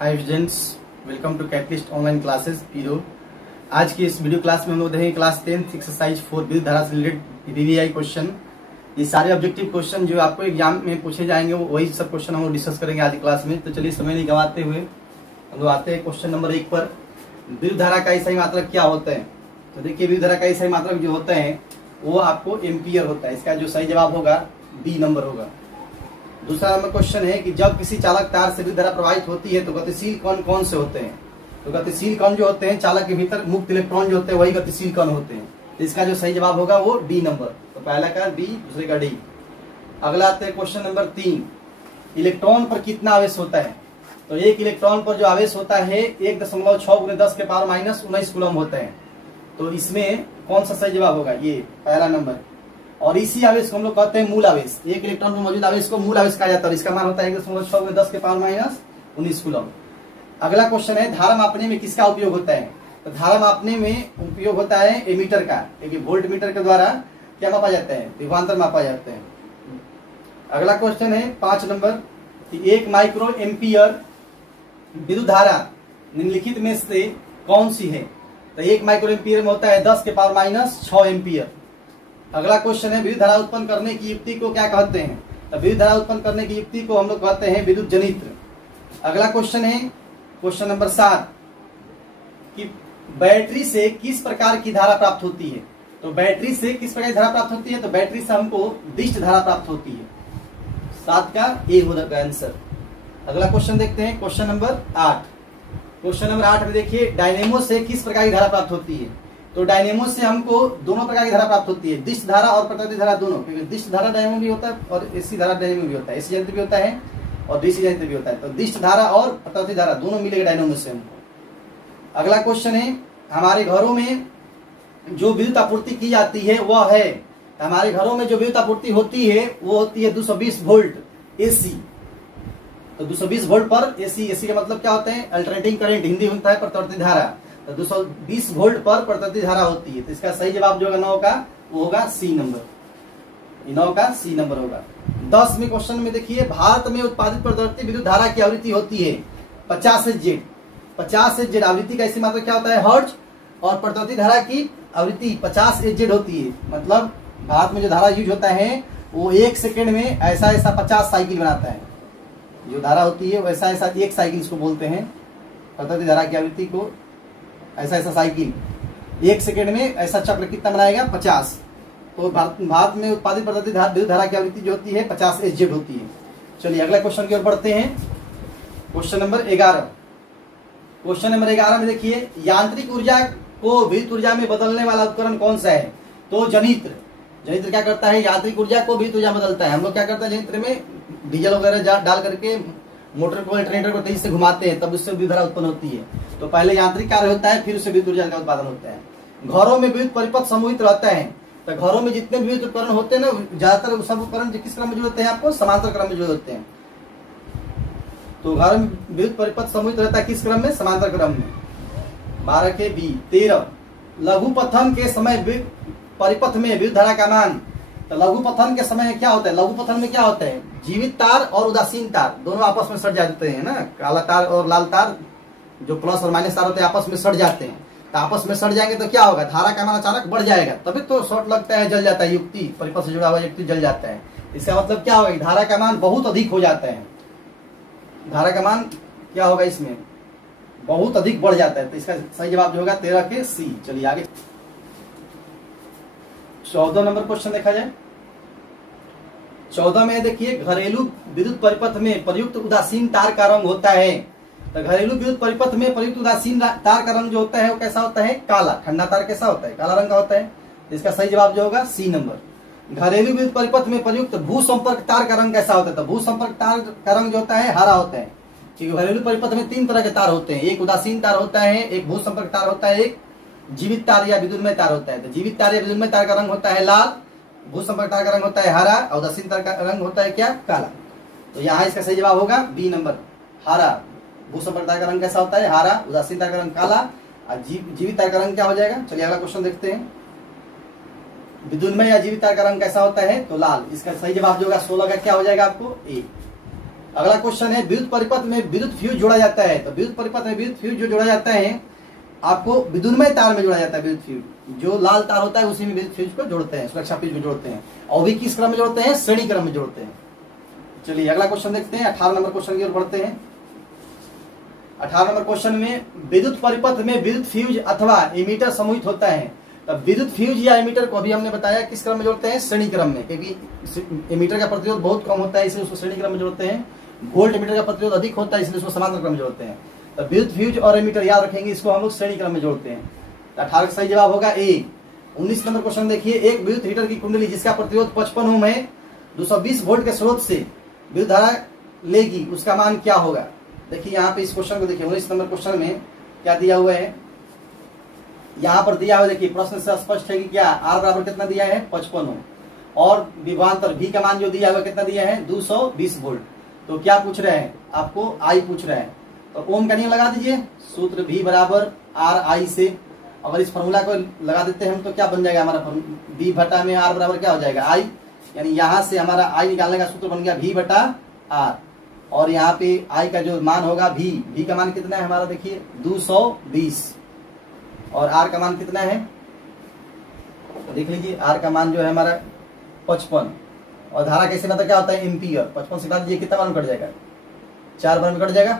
Hi students, welcome to catalyst online classes Piro. आज की इस वीडियो क्लास में हम लोग देखेंगे क्लास 10 एक्सरसाइज 4 विद्युत धारा से रिलेटेड वीवीआई क्वेश्चन। ये सारे ऑब्जेक्टिव क्वेश्चन जो आपको एग्जाम में पूछे जाएंगे वही सब क्वेश्चन हम लोग डिस्कस करेंगे आज की क्लास में। तो चलिए समय नहीं गंवाते हुए हम लोग आते हैं क्वेश्चन नंबर 1 पर। विद्युत धारा का सही मात्रक क्या होता है? तो देखिए, विद्युत धारा का सही मात्रक जो होता है वो आपको एम्पियर होता है। इसका जो सही जवाब होगा बी नंबर होगा। दूसरा नंबर क्वेश्चन है कि जब किसी चालक तार से विद्युत धारा प्रवाहित होती है तो गतिशील कण कौन से होते हैं? तो गतिशील कण जो होते हैं, चालक के भीतर मुक्त इलेक्ट्रॉन जो होते हैं वही गतिशील कण होते हैं। तो इसका जो सही जवाब होगा वो डी नंबर। तो पहला का बी, दूसरे का डी। अगला आते हैं क्वेश्चन नंबर 3। इलेक्ट्रॉन पर कितना आवेश होता है? तो एक इलेक्ट्रॉन पर जो आवेश होता है 1.6 × 10⁻⁻19 कूलम होता है। तो इसमें कौन सा सही जवाब होगा? ये पहला नंबर। और इसी आवेश को हम लोग कहते हैं मूल आवेश। एक इलेक्ट्रॉन में मौजूद आवेश को मूल आवेश कहा जाता है। इसका मान होता है 1.6 × 10⁻⁻19 कूलम। अगला क्वेश्चन है धारा मापने में किसका उपयोग होता है? तो धारा मापने में उपयोग होता है एमीटर का, क्योंकि वोल्ट मीटर के द्वारा क्या मापा जाता है? विभवांतर मापा जाता है। अगला क्वेश्चन है 5 नंबर कि 1 माइक्रो एम्पियर विद्युत धारा निम्नलिखित में से कौन सी है? तो 1 माइक्रो एम्पियर में होता है 10⁻⁻6 एम्पियर। अगला क्वेश्चन है विद्युत धारा उत्पन्न करने की युक्ति को क्या कहते हैं? तो विद्युत धारा उत्पन्न करने की युक्ति को हम लोग कहते हैं विद्युत जनित्र। अगला क्वेश्चन है क्वेश्चन नंबर 7 कि बैटरी से किस प्रकार की धारा प्राप्त होती है? तो बैटरी से किस प्रकार की धारा प्राप्त होती है? तो बैटरी से हमको दिष्ट धारा प्राप्त होती है। 7 का ए होगा आंसर। अगला क्वेश्चन देखते हैं क्वेश्चन नंबर 8। क्वेश्चन नंबर 8 में देखिए, डायनेमो से किस प्रकार की धारा प्राप्त होती है? तो डायनेमो से हमको दोनों प्रकार की धारा प्राप्त होती है, दिष्ट धारा और प्रतिरोधी धारा दोनों। क्योंकि दिष्ट धारा डायनेमो भी होता है और एसी धारा डायनेमो भी होता है, एसी जनित्र भी होता है और डीसी जनित्र भी होता है। तो दिष्ट धारा और प्रतिरोधी धारा दोनों मिलेगा डायनेमो से हमको। अगला क्वेश्चन है हमारे घरों में जो विद्युत आपूर्ति की जाती है वह है, हमारे घरों में जो विद्युत आपूर्ति होती है वो होती है 220 वोल्ट एसी। तो 220 वोल्ट पर एसी, एसी का मतलब क्या होता है? अल्टरनेटिंग करंट, हिंदी होता है प्रतिवर्ती धारा। तो 220 वोल्ट पर प्रतिवर्ती धारा होती है। तो इसका सही जवाब जो होगा 9 का वो होगा सी नंबर। 9 का सी नंबर होगा। 10वें क्वेश्चन में देखिए, भारत में उत्पादित प्रतिवर्ती विद्युत धारा की आवृत्ति होती है 50 Hz। 50 Hz आवृत्ति का इसी मात्रा क्या होता है? हर्ट्ज। और प्रतिवर्ती धारा की आवृत्ति 50 Hz होती है। मतलब भारत में जो धारा यूज होता है वो 1 सेकेंड में ऐसा 50 साइकिल बनाता है। जो धारा होती है वैसा ऐसा 1 साइकिल इसको बोलते हैं। प्रतिवर्ती धारा की आवृत्ति को ऐसा साइकिल 1 सेकेंड में ऐसा चक्र कितना बनाएगा? 50। तो भारत में उत्पादित प्रतिवर्ती विद्युत धारा की आवृत्ति जो होती है 50 Hz होती है। चलिए अगला क्वेश्चन की ओर बढ़ते हैं। Question number 11। क्वेश्चन नंबर 11 में देखिए, यांत्रिक ऊर्जा को विद्युत ऊर्जा में बदलने वाला उपकरण कौन सा है? तो जनित्र। जनित्र क्या करता है? यांत्रिक ऊर्जा को विद्युत ऊर्जा बदलता है। हम लोग क्या करते हैं जनित्र में? डीजल वगैरह डाल करके मोटर को, अल्टरनेटर को तेजी से घुमाते हैं, तब उससे विद्युत धारा उत्पन्न होती है। तो पहले यांत्रिक कार्य होता है, फिर उससे विद्युत ऊर्जा का उत्पादन होता है। घरों में विद्युत परिपथ समूहित रहता है। तो घरों में जितने विद्युत उपकरण होते हैं ना, ज्यादातर सब उपकरण किस क्रम में जुड़े होते हैं? आपको समांतर क्रम में जुड़े होते हैं। तो घर में विद्युत परिपथ समूहित रहता है किस क्रम में? समांतर क्रम में। 12 के बी। 13 लघु पथन के समय परिपथ में विद्युत धारा का मान। तो लघु पथन के समय क्या होता है? लघु पथन में क्या होता है? जीवित तार और उदासीन तार दोनों आपस में सट जाते हैं ना। काला तार और लाल तार जो प्लस और माइनस तार होते हैं आपस में सट जाते हैं। तो आपस में सट जाएंगे तो क्या होगा? धारा का मान अचानक बढ़ जाएगा, तभी तो शॉर्ट लगता है, जल जाता है। युक्ति परिपथ से जुड़ा हुआ युक्ति जल जाता है। इसका मतलब क्या होगा? धारा का मान बहुत अधिक हो जाता है। धारा का मान क्या होगा? इसमें बहुत अधिक बढ़ जाता है। तो इसका सही जवाब जो होगा 13 के सी। चलिए आगे 14 नंबर क्वेश्चन देखा जाए। 14 में देखिए, घरेलू विद्युत परिपथ में प्रयुक्त उदासीन तार का रंग होता है। तो घरेलू विद्युत परिपथ में प्रयुक्त उदासीन तार का रंग जो होता है वो कैसा होता है? काला। ठंडा तार कैसा होता है? काला रंग का होता है। तो इसका सही जवाब जो होगा सी नंबर। घरेलू विद्युत परिपथ में प्रयुक्त भू संपर्क तार का रंग कैसा होता है? तो भू संपर्क तार का रंग जो होता है हरा होता है। क्योंकि घरेलू परिपथ में 3 तरह के तार होते हैं। एक उदासीन तार होता है, एक भू संपर्क तार होता है, एक जीवित तार या विद्युन्मय तार होता है। तो जीवित तार या विद्युन्मय तार का रंग होता है लाल, भू संपर्क तार का रंग होता है हरा और उदासीन तार का रंग होता है क्या? काला। तो यहाँ इसका सही जवाब होगा बी नंबर, हरा। भू संपर्क तार का रंग कैसा होता है? हरा। उदासीन तार का रंग काला और जीवित तार का रंग क्या हो जाएगा? चलिए अगला क्वेश्चन देखते हैं। विद्युन्मय या जीवित तार का रंग कैसा होता है? तो लाल। इसका सही जवाब जो होगा 16 का क्या हो जाएगा आपको? ए। अगला क्वेश्चन है विद्युत परिपथ में विद्युत फ्यूज जोड़ा जाता है। तो विद्युत परिपथ में विद्युत फ्यूज जो जोड़ा जाता है आपको विद्युन्मय तार में जोड़ा जाता है। विद्युत फ्यूज जो लाल तार होता है उसी में विद्युत फ्यूज को जोड़ते हैं, सुरक्षा फ्यूज को जोड़ते हैं। और भी किस क्रम में जोड़ते हैं? श्रेणी क्रम में जोड़ते हैं। चलिए अगला क्वेश्चन देखते हैं। 18 नंबर क्वेश्चन की ओर बढ़ते हैं। 18 नंबर क्वेश्चन में विद्युत परिपथ में विद्युत फ्यूज अथवा एमीटर समूहित होता है। तब विद्युत फ्यूज या एमीटर को अभी हमने बताया किस क्रम में जोड़ते हैं? श्रेणी क्रम में, क्योंकि एमीटर का प्रतिरोध बहुत कम होता है इसलिए उसको श्रेणी क्रम में जोड़ते हैं। वोल्ट एमीटर का प्रतिरोध अधिक होता है इसलिए उसको समांतर क्रम में जोड़ते हैं। तो विद्युत फ्यूज और एमीटर याद रखेंगे, इसको हम लोग श्रेणी क्रम में जोड़ते हैं। 18 का सही जवाब होगा ए। 19 नंबर क्वेश्चन देखिए, एक विद्युत हीटर की कुंडली जिसका प्रतिरोध 55 ओम है 220 वोल्ट के स्रोत से विद्युत धारा लेगी, उसका मान क्या होगा? देखिए यहाँ पे इस क्वेश्चन को देखिए, 19 नंबर क्वेश्चन में क्या दिया हुआ है, यहाँ पर दिया हुआ देखिए, प्रश्न से स्पष्ट है कि क्या आर बराबर कितना दिया है? 55 ओम, और विभवांतर भी का मान जो दिया हुआ कितना दिया है? 220 वोल्ट। तो क्या पूछ रहे हैं? आपको आई पूछ रहे हैं। तो ओम का नियम लगा दीजिए, सूत्र भी बराबर आर आई से। अगर इस फॉर्मूला को लगा देते हैं हम तो क्या बन जाएगा हमारा? बी बटा में आर बराबर क्या हो जाएगा? आई। यानी यहाँ से हमारा आई निकालने का सूत्र बन गया भी बटा आर, और यहाँ पे आई का जो मान होगा भी का मान कितना है हमारा? देखिए 220, और आर का मान कितना है? तो देख लीजिए आर का मान जो है हमारा 55, और धारा कैसे मतलब क्या होता है? एम्पियर। 55 से घटा दीजिए, कितना मान कट जाएगा? 4 बार में कट जाएगा।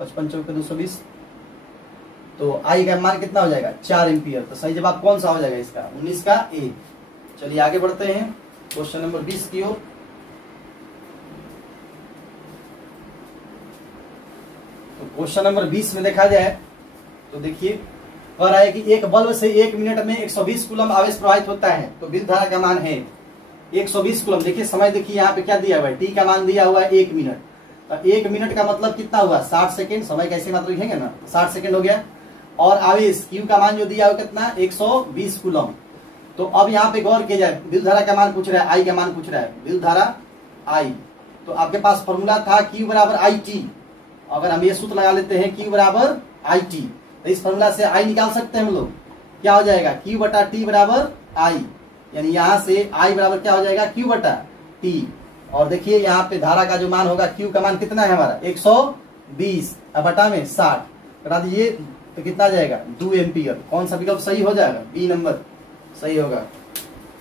55 चौक 220, तो आई का मान कितना हो जाएगा? 4 एम्पियर। तो सही जवाब कौन सा हो जाएगा इसका? 19 का ए। चलिए आगे बढ़ते हैं क्वेश्चन नंबर 20 की ओर। तो क्वेश्चन नंबर 20 में देखा जाए तो देखिए कह रहा है कि एक बल्ब से 1 मिनट में 120 कूलम आवेश प्रवाहित होता है, तो विद्युत धारा का मान है 120 कूलम। देखिए समय देखिए यहाँ पे क्या दिया हुआ है? टी का मान दिया हुआ है 1 मिनट। तो 1 मिनट का मतलब कितना हुआ? 60 सेकेंड। समय कैसे मतलब लिखेंगे ना, 60 सेकेंड हो गया। और आवेश क्यू का मान जो दिया हुआ कितना? 120 कूलम। तो अब यहाँ पे गौर किया जाए, विद्युत धारा का मान पूछ रहा है, आई का मान पूछ रहा है, विद्युत धारा आई। तो आपके पास फॉर्मूला था क्यू बराबर आई टी। अगर हम ये सूत्र लगा लेते हैं क्यू बराबर आई टी, तो इस फॉर्मूला से आई निकाल सकते हैं हम लोग। क्या हो जाएगा? क्यू बटा टी बराबर आई। यानी यहाँ से आई बराबर क्या हो जाएगा? क्यू बटा टी। और देखिए यहाँ पे धारा का जो मान होगा, क्यू का मान कितना है हमारा? 120, अब बटा में 60 कटा दीजिए तो कितना आ जाएगा? 2 एम्पियर। कौन सा विकल्प सही हो जाएगा? बी नंबर सही होगा।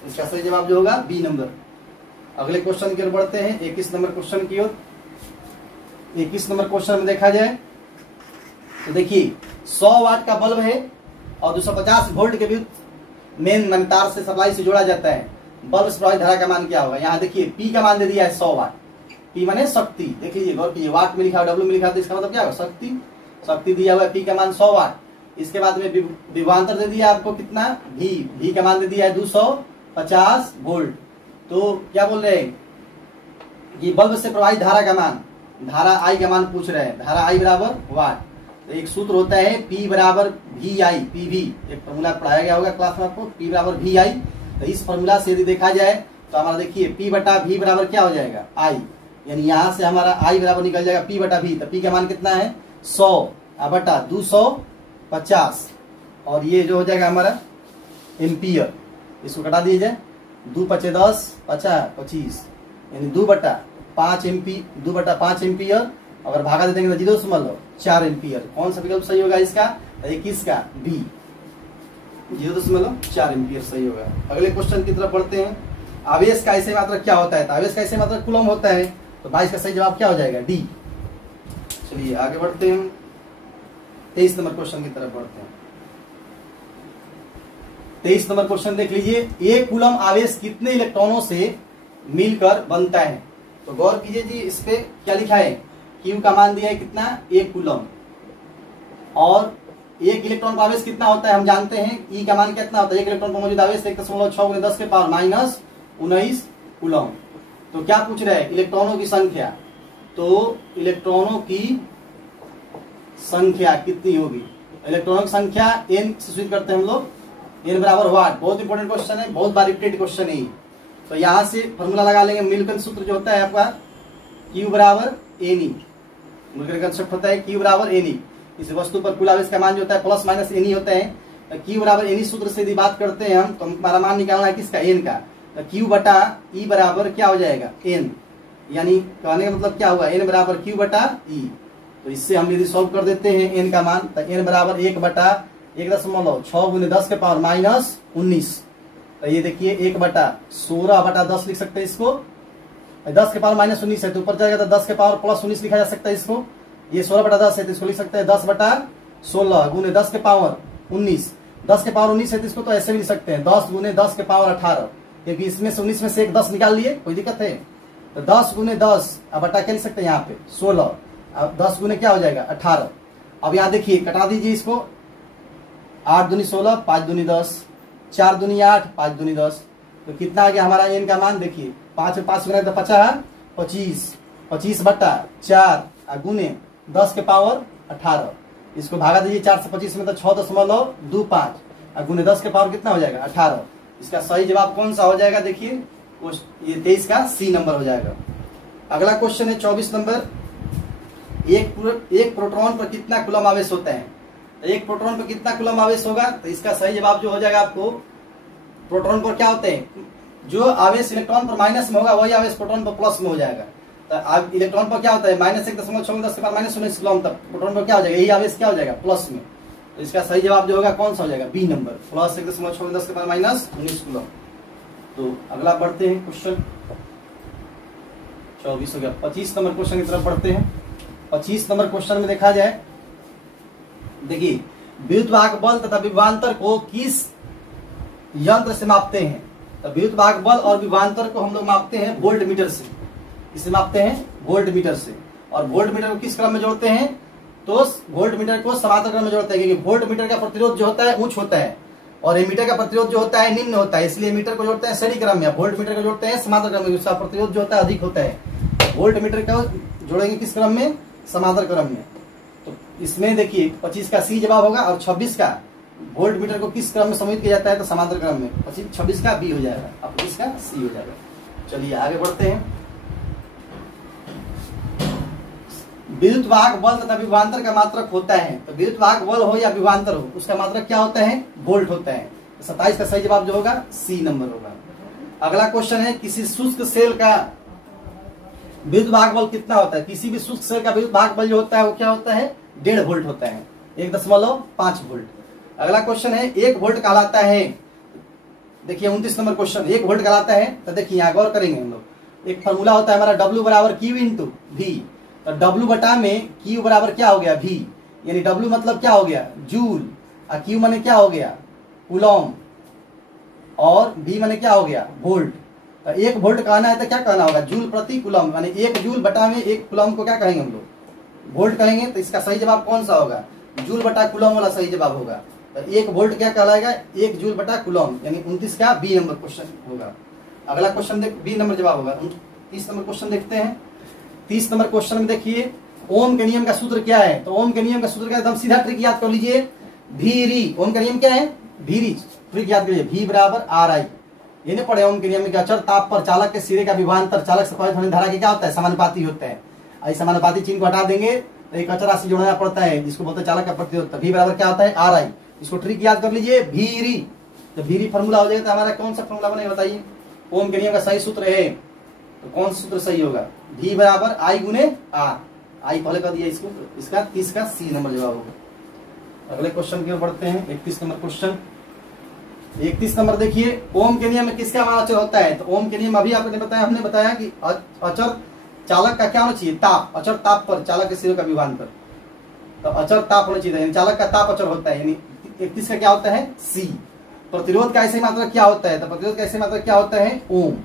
इसका सही जवाब जो होगा बी नंबर। अगले क्वेश्चन की ओर बढ़ते हैं, 21 नंबर क्वेश्चन की ओर। 21 नंबर क्वेश्चन में देखा जाए तो देखिए 100 वाट का बल्ब है और 250 वोल्ट के विद्युत मेन तार से सप्लाई से जोड़ा जाता है। बल्ब से प्रवाहित धारा का मान क्या होगा? यहाँ देखिए पी का मान दे दिया है 100 वाट। पी माने शक्ति। देख लीजिए गौर कीजिए, वाट में लिखा है, डब्ल्यू में लिखा है, तो इसका मतलब क्या होगा? शक्ति। शक्ति दिया हुआ है, पी का मान 100 वाट। इसके बाद में विभवांतर दे दिया आपको कितना? भी का मान दे दिया है 250 वोल्ट। तो क्या बोल रहे हैं कि बल्ब से प्रवाहित धारा का मान, धारा आई का मान पूछ रहे हैं। धारा आई बराबर वाट। तो एक सूत्र होता है P बराबर वी आई, पीवी। एक फॉर्मूला पढ़ाया गया होगा क्लास में आपको, P बराबर वी आई। तो इस फॉर्मूला से यदि देखा जाए तो हमारा देखिए P बटा V बराबर क्या हो जाएगा? आई। यानी यहाँ से हमारा आई बराबर निकल जाएगा P बटा V। तो P का मान कितना है? 100 बटा 250, और ये जो हो जाएगा हमारा एम्पियर। इसको कटा दिया जाए, 2 पचे 10, 25, यानी 2 बटा 5 एम्पियर। अगर भागा दे देंगे तो 0.4 एम्पियर। कौन सा विकल्प सही होगा इसका? 21 का बी, 0.4 एम्पियर सही होगा। अगले क्वेश्चन की तरफ बढ़ते हैं। आवेश का ऐसे मात्रक क्या होता है? तो आवेश का ऐसे मात्रक कूलम होता है। तो 22 का सही जवाब क्या हो जाएगा? डी। चलिए आगे बढ़ते हैं, 23 नंबर क्वेश्चन की तरफ बढ़ते हैं। 23 नंबर क्वेश्चन देख लीजिए, एक कूलम आवेश कितने इलेक्ट्रॉनों से मिलकर बनता है? तो गौर कीजिए जी, इस पे क्या लिखा है? क्यू का मान दिया है कितना? 1 कूलम। और एक इलेक्ट्रॉन का आवेश कितना होता है हम जानते हैं। ई का मान कितना होता है? एक इलेक्ट्रॉन पर मौजूद आवेश 1.6 × 10 के पावर -19 कूलम। तो क्या पूछ रहे हैं? इलेक्ट्रॉनों की संख्या। तो इलेक्ट्रॉनों की संख्या कितनी होगी? इलेक्ट्रॉनों की संख्या n से सूचित करते हैं हम लोग, n बराबर वाट। बहुत इंपॉर्टेंट क्वेश्चन है, बहुत बार रिपीटेड क्वेश्चन है। तो यहाँ से फॉर्मूला लगा लेंगे, मिलकर सूत्र जो होता है आपका Q बराबर एनी। मिलकर कंसेप्ट होता है Q बराबर एनी। इस वस्तु पर कुल आवेश का मान जो होता है प्लस माइनस एनी होता है। तो Q बराबर एनी सूत्र से यदि बात करते हैं हम, तो हमारा मान निकालना है किसका? n का। तो Q बटा E बराबर क्या हो जाएगा? n। यानी कहने का मतलब क्या हुआ, n बराबर q बटा e। तो इससे हम यदि सॉल्व कर देते हैं n का मान, तो n बराबर 1 बटा 1.6 गुने 10 के पावर माइनस 19। तो ये देखिए 1 बटा 16 बटा 10 लिख सकते हैं इसको। 10 के पावर माइनस 19 है तो ऊपर जाएगा तो 10 के पावर प्लस 19 लिखा जा सकता है इसको। ये 16 बटा 10 है तो इसको लिख सकते हैं 10 बटा 16 गुने 10 के पावर 19। 10 के पावर 19 है तो इसको तो ऐसे भी लिख सकते हैं 10 गुने 10 के पावर 18, क्योंकि इसमें से 19 में से एक 10 निकाल लिए, कोई दिक्कत है। तो 10 गुने 10 अब बटा क्या लिख सकते हैं यहाँ पे 16, अब 10 गुने क्या हो जाएगा 18। अब यहाँ देखिए कटा दीजिए इसको, 8 दूनी 16, 5 दूनी 10, 4 दूनी 8, 5 दूनी 10। तो कितना आ गया हमारा n का मान, देखिए 5 में 5 गुना तो 25, 25 बटा 4 गुने 10 के पावर 18। इसको भागा दीजिए 4 से 25 में तो 6.25 गुने 10 के पावर कितना हो जाएगा 18। इसका सही जवाब कौन सा हो जाएगा, देखिए ये 23 का सी नंबर हो जाएगा। अगला क्वेश्चन है 24 नंबर, एक प्रोटॉन पर कितना कूलम आवेश होता है। एक प्रोटॉन पर कितना कूलम आवेश होगा, तो इसका सही जवाब जो हो जाएगा आपको, प्रोटॉन पर क्या होते हैं, जो आवेश इलेक्ट्रॉन पर माइनस में होगा वही आवेश प्रोटॉन पर प्लस में हो जाएगा। तो अब इलेक्ट्रॉन पर क्या होता है -1.6 10 के पावर -19 कूलम तक, प्रोटॉन पर क्या हो जाएगा, यही आवेश क्या हो जाएगा प्लस में। तो इसका सही जवाब जो होगा कौन सा हो जाएगा, बी नंबर, +1.6 10 के पावर -19 कूलम। तो अगला बढ़ते हैं क्वेश्चन 24 हो गया। 25 नंबर क्वेश्चन की तरफ बढ़ते हैं। 25 नंबर क्वेश्चन में देखा जाए, देखिए विद्युत बल तथा विभवांतर को किस यंत्र से मापते हैं। तो विद्युत बल और विभवांतर को हम लोग मापते हैं वोल्ट मीटर से, इसे मापते हैं वोल्ट मीटर से। और वोल्ट मीटर को किस क्रम में जोड़ते हैं, तो वोल्ट मीटर को समांतर क्रम में जोड़ते हैं, क्योंकि वोल्ट मीटर का प्रतिरोध जो होता है उच्च होता है और एमीटर का प्रतिरोध जो होता है निम्न होता है, इसलिए मीटर को जोड़ते हैं श्रेणी क्रम में, वोल्ट मीटर को जोड़ते हैं समांतर क्रम में, उसका प्रतिरोध जो होता है अधिक होता है। वोल्ट मीटर को जोड़ेंगे किस क्रम में, समांतर क्रम में। तो इसमें देखिए 25 का सी जवाब होगा और 26 का वोल्ट मीटर को किस क्रम में समूहित किया जाता है, तो समांतर क्रम में, 26 का बी हो जाएगा और 25 का सी हो जाएगा। चलिए आगे बढ़ते हैं। विद्युत वाहक बल तथा विभवांतर का मात्रक होता है। तो विद्युत वाहक बल हो या विभवांतर हो, उसका मात्रक क्या होता है, वोल्ट होता है। 27 का सही जवाब जो होगा सी नंबर होगा। अगला क्वेश्चन है, किसी शुष्क सेल का विद्युत वाहक बल कितना होता है। किसी भी शुष्क सेल का विद्युत वाहक बल जो होता है वो क्या होता है, 1.5 वोल्ट होता है, 1.5 वोल्ट। अगला क्वेश्चन है, 1 वोल्ट कहलाता है, देखिए 29 नंबर क्वेश्चन, 1 वोल्ट कहलाता है। तो देखिए यहाँ गौर करेंगे हम लोग, एक फॉर्मूला होता है हमारा W बराबर Q इंटू V। तो W बटा में Q बराबर क्या हो गया V, यानी W मतलब क्या हो गया जूल, और Q माने क्या हो गया कूलम, और V माने क्या हो गया वोल्ट। तो 1 वोल्ट कहना है तो क्या कहना होगा, जूल प्रति कूलम, यानी 1 जूल बटा में 1 कूलम को क्या कहेंगे हम लोग, वोल्ट कहेंगे। तो इसका सही जवाब कौन सा होगा, जूल बटा कूलम वाला सही जवाब होगा। तो 1 वोल्ट क्या कहलाएगा, 1 जूल बटा कूलम, यानी 29 का बी नंबर क्वेश्चन होगा। अगला क्वेश्चन देख, बी नंबर जवाब होगा। 30 नंबर क्वेश्चन देखते हैं। 30 नंबर क्वेश्चन में देखिए, ओम के नियम का सूत्र क्या है। तो ओम के नियम का सूत्र का एकदम सीधा ट्रिक याद कर लीजिए, वी। ओम का नियम क्या है, वी। ट्रिक याद करिए, V बराबर RI। ये नहीं पढ़े ओम के नियम में, अचर ताप पर चालक के सिरे का विभवांतर चालक से प्रभावित होने धारा के क्या होता है, समानुपाती होता है। इस समानुपाती चिन्ह को हटा देंगे तो एक अचर राशि जोड़ना पड़ता है, जिसको बोलते हैं चालक का प्रतिरोध। V बराबर क्या होता है RI। इसको ट्रिक याद कर लीजिए, वी। तो वी फॉर्मूला हो जाएगा। तो हमारा कौन सा फॉर्मूला बनेगा बताइए, ओम के नियम का सही सूत्र है तो कौन सा सूत्र सही होगा, V बराबर I गुने R। I पहले कर दिया इसको, इसका 30 का सी नंबर जवाब होगा। अगले क्वेश्चन की ओर बढ़ते हैं। 31 नंबर क्वेश्चन। 31 नंबर देखिए, ओम के नियम में किसका मान अचर होता है। तो ओम के नियम अभी आपने बताया, हमने बताया कि अचर चालक का क्या होना चाहिए, ताप। अचर ताप पर चालक के सिरों का विभवांतर, तो अचर ताप होना चाहिए, यानी चालक का ताप अचर होता है। यानी 31 का क्या होता है सी। प्रतिरोध का ऐसे मात्रक क्या होता है, तो प्रतिरोध का ऐसे मात्रक क्या होता है ओम।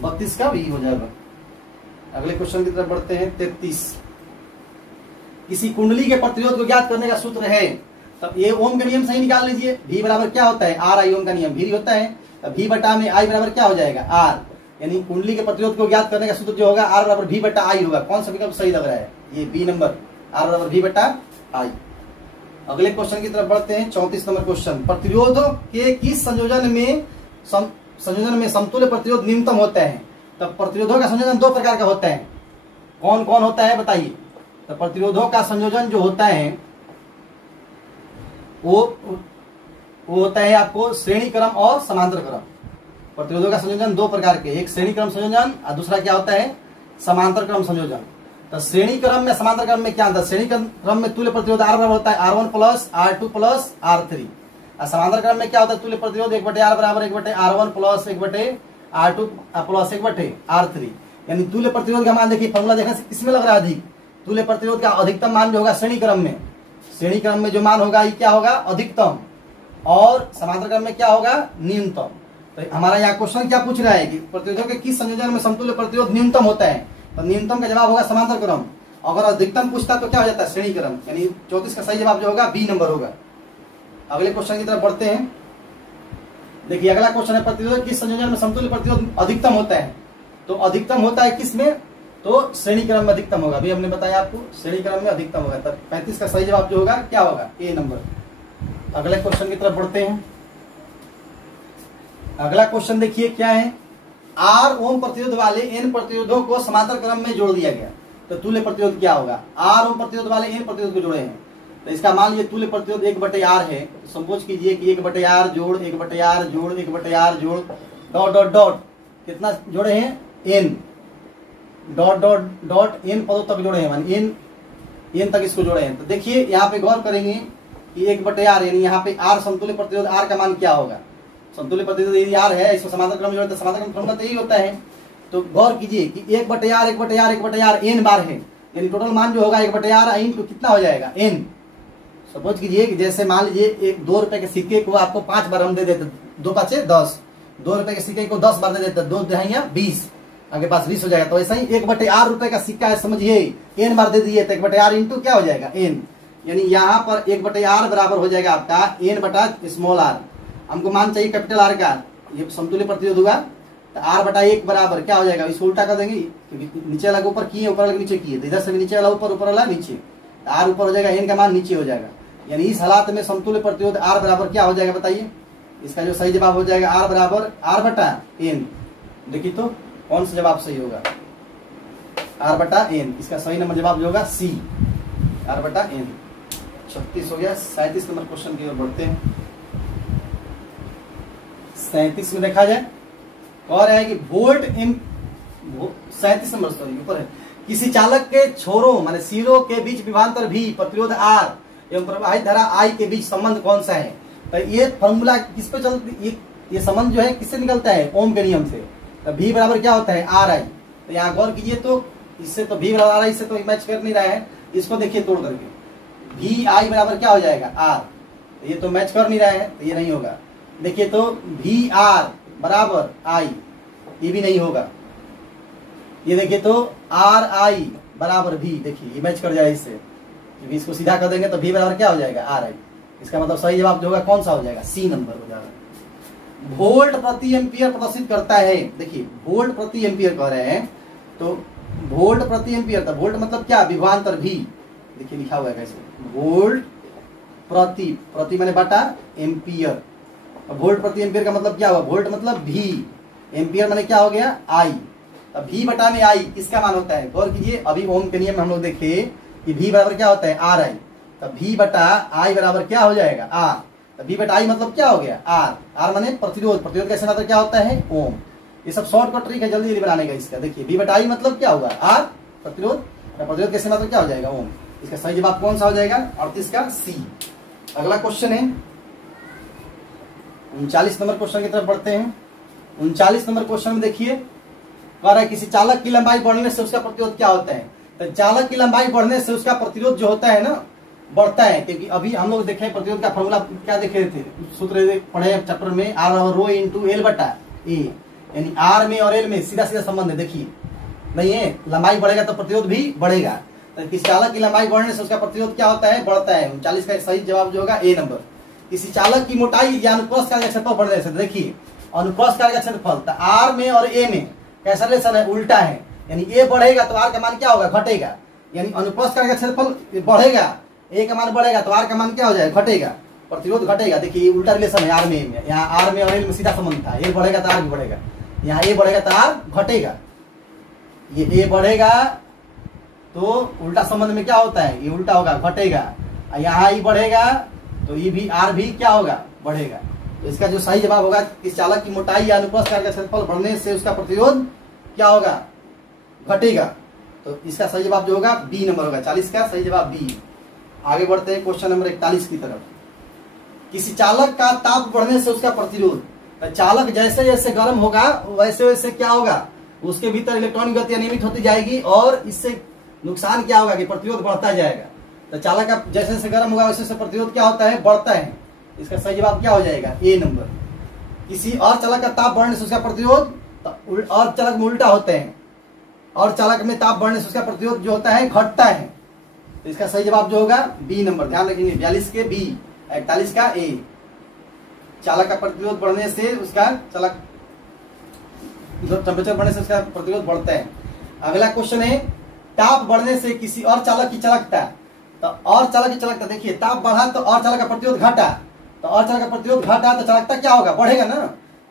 32 का भी हो जाएगा। अगले क्वेश्चन की तरफ बढ़ते हैं। 33, किसी कुंडली के प्रतिरोध को ज्ञात करने का सूत्र है। तब ये ओम का नियम सही निकाल लीजिए, V बराबर क्या होता है RI। ओम का नियम V होता है, तब V बटा में I बराबर क्या हो जाएगा R। यानी कुंडली के प्रतिरोध को ज्ञात करने का सूत्र जो होगा R बराबर V बटा I होगा। कौन सा विकल्प सही लग रहा है, ये बी नंबर, R बराबर V बटा I। अगले क्वेश्चन की तरफ बढ़ते हैं। 34 नंबर क्वेश्चन, प्रतिरोधों के किस संयोजन में समतुल्य प्रतिरोध न्यूनतम होता है। तब प्रतिरोधों का संयोजन 2 प्रकार का होता है, कौन कौन होता है बताइए। तो प्रतिरोधों का संयोजन जो होता है वो होता है आपको श्रेणी क्रम और समांतर क्रम। प्रतिरोधों का संयोजन 2 प्रकार के, एक श्रेणी क्रम संयोजन और दूसरा क्या होता है समांतर क्रम संयोजन। तो श्रेणी क्रम में समांतर क्रम में क्या अंतर? श्रेणी क्रम में तुल्य प्रतिरोध R बराबर होता है R1 plus R2 plus R3। और समांतर क्रम में क्या होता है? तुल्य प्रतिरोध 1/R बराबर 1/R1 plus 1/R2 plus 1/R3। यानी तुल्य प्रतिरोध का मान देखिए, फॉर्मूला देखा किसमें लग रहा है अधिक? तुल्य प्रतिरोध का अधिकतम मान जो होगा श्रेणी क्रम में, श्रेणी क्रम में जो मान होगा ये क्या होगा? अधिकतम। और समांतर क्रम में क्या होगा? न्यूनतम। तो हमारा यहाँ क्वेश्चन क्या पूछ रहा है कि प्रतिरोधों के किस संयोजन में समतुल्य प्रतिरोध न्यूनतम होता है? तो न्यूनतम का जवाब होगा समांतर क्रम। अगर अधिकतम पूछता तो क्या हो जाता है? श्रेणी क्रम। यानी 34 का सही जवाब जो होगा बी नंबर होगा। अगले क्वेश्चन की तरफ बढ़ते हैं। देखिए अगला क्वेश्चन है, प्रतिरोध किस संयोजन में समतुल्य प्रतिरोध अधिकतम होता है? तो अधिकतम होता है किसमें? तो श्रेणी क्रम में अधिकतम होगा। अभी हमने बताया आपको श्रेणी क्रम में अधिकतम होगा। तब 35 का सही जवाब जो होगा क्या होगा? ए नंबर। अगले क्वेश्चन की तरफ बढ़ते हैं। अगला क्वेश्चन देखिए क्या है, R ओम प्रतिरोध वाले n प्रतिरोधों को समांतर क्रम में जोड़ दिया गया तो तुल्य प्रतिरोध क्या होगा? R ओम प्रतिरोध वाले n प्रतिरोध को जोड़े हैं तो इसका मान लीजिए तुल्य प्रतिरोध 1/R है। सपोज कीजिए कि 1/R जोड़ 1/R जोड़ 1/R जोड़ डॉट डॉट डॉट कितना जोड़े हैं? n dot dot dot n पदों तक जोड़े हैं, मान n तक इसको जोड़े हैं। तो देखिए यहाँ पे गौर करेंगे कि 1/R यानी यहाँ पे R समतुल्य प्रतिरोध R का मान क्या होगा? समतुल्य प्रतिरोध यदि R है, इसको समांतर क्रम में जोड़ते, समांतर क्रम फॉर्मूला तो यही होता है। तो गौर कीजिए कि 1/R n बार है, यानी टोटल मान जो होगा 1/R इंटू कितना हो जाएगा? n। सपोज कीजिए कि जैसे मान लीजिए एक 2 रुपए के सिक्के को आपको 5 बार हम दे देते, 2 5 10, 2 रुपए के सिक्के को 10 बार दे देते, 2 दहाइयां 20, आपके पास 20 हो जाएगा। तो ऐसा ही 1/R रुपए का सिक्का है, समझिए n बार दे दिए तो 1/R इंटू क्या हो जाएगा? n। यानी यहाँ पर 1/R बराबर हो जाएगा आपका n बटा स्मॉल r। हमको मान चाहिए कैपिटल R का, ये समतुल्य प्रतिरोध हुआ तो R/1 बराबर क्या हो जाएगा? इसको उल्टा कर देंगे क्योंकि नीचे वाला ऊपर किए, ऊपर वाला नीचे किए, तो इधर से नीचे वाला ऊपर, ऊपर वाला नीचे, तो R ऊपर हो जाएगा, n का मान नीचे हो जाएगा। यानी इस हालात में समतुल्य प्रतिरोध R बराबर क्या हो जाएगा बताइए? इसका जो सही जवाब हो जाएगा R बराबर R/n। देखिए तो कौन सा जवाब सही होगा? R/n। इसका सही नंबर जवाब जो होगा C, R/n। 36 हो गया। 37 नंबर क्वेश्चन की ओर बढ़ते हैं। 37 में देखा जाए और है कि वोल्ट इन 37 नंबर सॉरी ऊपर है, किसी चालक के छोरों माने सिरों के बीच विभवांतर भी प्रतिरोध R एवं प्रवाहित धारा I के बीच संबंध कौन सा है? तो ये फॉर्मूला किस पे चलती, ये संबंध जो है किससे निकलता है? ओम के नियम से। तो V बराबर क्या होता है? RI। तो यहाँ गौर कीजिए तो इससे तो V बराबर RI से तो मैच कर नहीं रहा है, इसको देखिए तोड़ करके VI बराबर क्या हो जाएगा? R। तो ये तो मैच कर नहीं रहा है, तो ये नहीं होगा। देखिए तो VR बराबर I, ये भी नहीं होगा। ये देखिए तो RI बराबर V, देखिए ये मैच कर जाएगा इससे, क्योंकि इसको सीधा कर देंगे तो V बराबर क्या हो जाएगा? RI। इसका मतलब सही जवाब जो होगा कौन सा हो जाएगा? C नंबर हो जाएगा। वोल्ट प्रति एम्पियर प्रदर्शित करता है। देखिए वोल्ट प्रति एम्पियर कह रहे हैं तो वोल्ट प्रति एम्पियर, तो वोल्ट मतलब क्या? विभवांतर V। देखिए लिखा हुआ है कैसे, वोल्ट प्रति माने बटा एम्पियर। वोल्ट प्रति एम्पियर का मतलब क्या हुआ? वोल्ट मतलब V, एम्पियर माने क्या हो गया? I। अब V बटा में I किसका मान होता है? गौर कीजिए, अभी ओम के नियम में हम लोग देखे कि V बराबर क्या होता है? RI। तब V बटा I बराबर क्या हो जाएगा? R। तब V बटा I मतलब क्या हो गया? R माने प्रतिरोध, प्रतिरोध का मतलब क्या होता है? ओम। ये सब शॉर्टकट ट्रिक है जल्दी जल्दी बनाने का इसका। देखिए V बटा I मतलब क्या हुआ? R प्रतिरोध, प्रतिरोध कैसे मतलब क्या हो जाएगा? ओम। इसका सही जवाब कौन सा हो जाएगा? 38 का C। अगला क्वेश्चन है 39 नंबर क्वेश्चन की तरफ बढ़ते हैं। 39 नंबर क्वेश्चन में देखिए कह रहा है किसी चालक की लंबाई बढ़ने से उसका प्रतिरोध क्या होता है? तो चालक की लंबाई बढ़ने से उसका प्रतिरोध जो होता है ना बढ़ता है, क्योंकि अभी हम लोग देखे प्रतिरोध का फॉर्मूला क्या देखे थे, सूत्र पढ़े चैप्टर में, R रो इंटू L बटा A। यानी R में और L में सीधा सीधा संबंध है। देखिए नहीं है, लंबाई बढ़ेगा तो प्रतिरोध भी बढ़ेगा। तो किसी चालक की लंबाई बढ़ने से उसका प्रतिरोध क्या होता है? बढ़ता है। 39 का सही जवाब जो होगा A नंबर। किसी चालक की मोटाई या अनुप्रस्थ कार्य का क्षेत्रफल बढ़ने से, देखिए अनुप्रस्थ कार्य का क्षेत्रफल तो R में और A में कैसा रिलेशन है? उल्टा है। यानी A बढ़ेगा तो R का मान क्या होगा? घटेगा। यानी अनुप्रस्थ कार्य का क्षेत्रफल बढ़ेगा, A का मान बढ़ेगा तो R का मान क्या हो जाएगा? घटेगा, प्रतिरोध घटेगा। देखिए उल्टा रिलेशन है R में, यहाँ R में और L में सीधा संबंध था। A बढ़ेगा तो R भी बढ़ेगा, यहाँ A बढ़ेगा तो R घटेगा। ये A बढ़ेगा तो उल्टा संबंध में क्या होता है? ये उल्टा होगा, घटेगा। यहाँ I बढ़ेगा तो ये भी R भी क्या होगा? बढ़ेगा। तो इसका जो सही जवाब होगा इस चालक की मोटाई या अनुप्रस्थ कार्य का क्षेत्रफल बढ़ने से उसका प्रतिरोध क्या होगा? घटेगा। तो इसका सही जवाब जो होगा बी नंबर होगा, 40 का सही जवाब बी। आगे बढ़ते हैं क्वेश्चन नंबर 41 की तरफ। किसी चालक का ताप बढ़ने से उसका प्रतिरोध, तो चालक जैसे जैसे गर्म होगा वैसे वैसे क्या होगा, उसके भीतर इलेक्ट्रॉन गति अनियमित होती जाएगी और इससे नुकसान क्या होगा कि प्रतिरोध बढ़ता जाएगा। तो चालक का जैसे जैसे गर्म होगा वैसे वैसे प्रतिरोध क्या होता है, बढ़ता है। इसका सही जवाब क्या हो जाएगा, ए नंबर। किसी और चालक का ताप बढ़ने से उसका प्रतिरोध, और चालक में उल्टा होते हैं, और चालक में ताप बढ़ने से उसका प्रतिरोध जो होता है घटता है। तो इसका सही जवाब जो होगा बी नंबर, ध्यान रखेंगे। 42 के बी, 41 का ए। चालक का प्रतिरोध बढ़ने से उसका चालक टेम्परेचर बढ़ने से उसका प्रतिरोध बढ़ता है। अगला क्वेश्चन है ताप बढ़ने से किसी और चालक की चालकता, तो और चालक की चालकता देखिए, ताप बढ़ा तो और चालक का प्रतिरोध घटा, तो और चालक का प्रतिरोध घटा तो चालकता क्या होगा, बढ़ेगा ना।